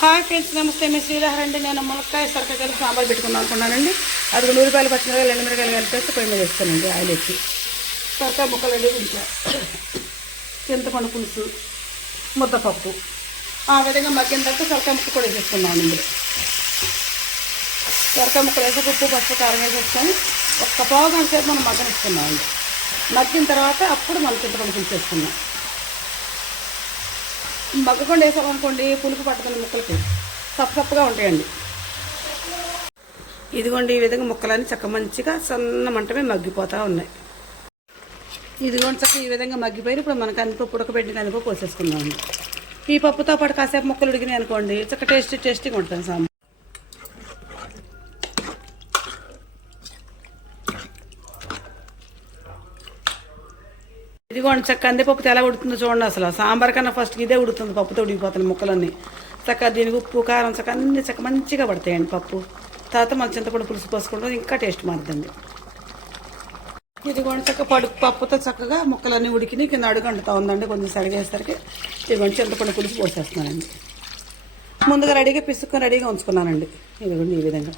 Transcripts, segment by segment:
Hi friends, నమస్తే. మీ శ్రీలహరి అండి. నేను మునక్కాయ సొరకాయ కలిపి సాంబార్ పెట్టుకుందాం అనుకున్నానండి. అది ఉల్లిపాయలు, పచ్చిమిరకాయలు, ఎండుమిరకాయలు కలిపేసి పొయ్యి మీద వేస్తానండి. ఆయిల్ వచ్చి సొరకాయ ముక్కలు అండి, కొంచెం చింతపండు పులుసు, ముద్దపప్పు ఆ విధంగా మగ్గిన తర్వాత సొరకాయ ముక్క కూడా వేసేసుకున్నాను. ఇందులో సొరకాయ ముక్కలు వేసి ఉప్పు, పసుపు, కారం వేసేసుకొని ఒక్క పావు గంట సేపు మనం మగ్గనిస్తున్నామండి. మగ్గిన తర్వాత అప్పుడు మనం చింతపండు పులుసు వేసుకున్నాం. మగ్గకుండా వేసామనుకోండి పులుపు పట్టుకున్న ముక్కలకి సప్పగా ఉంటాయండి. ఇదిగోండి, ఈ విధంగా ముక్కలన్నీ చక్క మంచిగా సన్న మంటమే మగ్గిపోతూ ఉన్నాయి. ఇదిగోండి చక్క ఈ విధంగా మగ్గిపోయి ఇప్పుడు మనం కందిపప్పు ఉడకబెట్టిన కందిపప్పు పోసేసుకుందామండి. ఈ పప్పుతో పాటు కాసేపు ముక్కలు ఉడికినాయి అనుకోండి చక్క టేస్టీగా ఉంటుంది సాంబార్. ఇదిగోండి చక్క కందిపప్పు ఎలా ఉడుతుందో చూడండి. అసలు సాంబార్ కన్నా ఫస్ట్ ఇదే ఉడుతుంది, పప్పుతో ఉడికిపోతుంది ముక్కలన్నీ. చక్క దీనికి ఉప్పు, కారం చక్క అన్నీ చక్క మంచిగా పడతాయండి పప్పు. తర్వాత మన చింతపండు పులుసు పోసుకుంటాం, ఇంకా టేస్ట్ మారుతుంది. ఇదిగోండి చక్క పప్పుతో చక్కగా ముక్కలన్నీ ఉడికిని కింద అడుగంటుతా ఉందండి. కొంచెం సరిగేసరికి ఇదిగోండి చింతపండు పులుసు పోసేస్తున్నానండి. ముందుగా రెడీగా పిసుకొని రెడీగా ఉంచుకున్నానండి. ఇదిగోండి ఈ విధంగా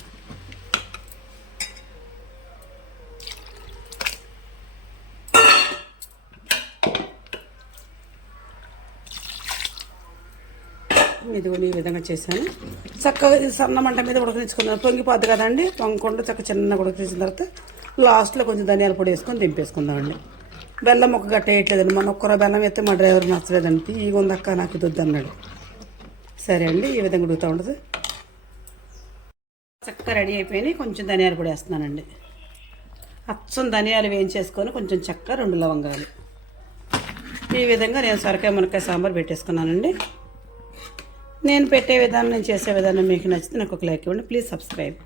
ఇదిగోండి ఈ విధంగా చేశాను. చక్కగా సన్న మంట మీద ఉడకనిచ్చుకున్నాను. పొంగిపోద్ది కదండి, పొంగకుండా చక్క చిన్నగా ఉడకనిచ్చిన తర్వాత లాస్ట్లో కొంచెం ధనియాల పొడి వేసుకొని దింపేసుకుందామండి. బెల్లం ముక్క గట్ట వేయట్లేదండి. మన ఒక్కరో బెల్లం వేస్తే మా డ్రైవర్ నచ్చలేదండి. తీగ ఉందక్క నాకు ఇది వద్దన్నాడు. సరే అండి, ఈ విధంగా ఉడుకుతూ ఉండదు. చక్కగా రెడీ అయిపోయినాయి. కొంచెం ధనియాల పొడి వేస్తున్నానండి. అచ్చం ధనియాలు వేయించేసుకొని కొంచెం చెక్క, 2 లవంగాలు. ఈ విధంగా నేను సొరకాయ మునక్కాయ సాంబార్ పెట్టేసుకున్నానండి. నేను పెట్టే విధానం, నేను చేసే విధానం మీకు నచ్చితే నాకు ఒక లైక్ ఇవ్వండి. Please subscribe.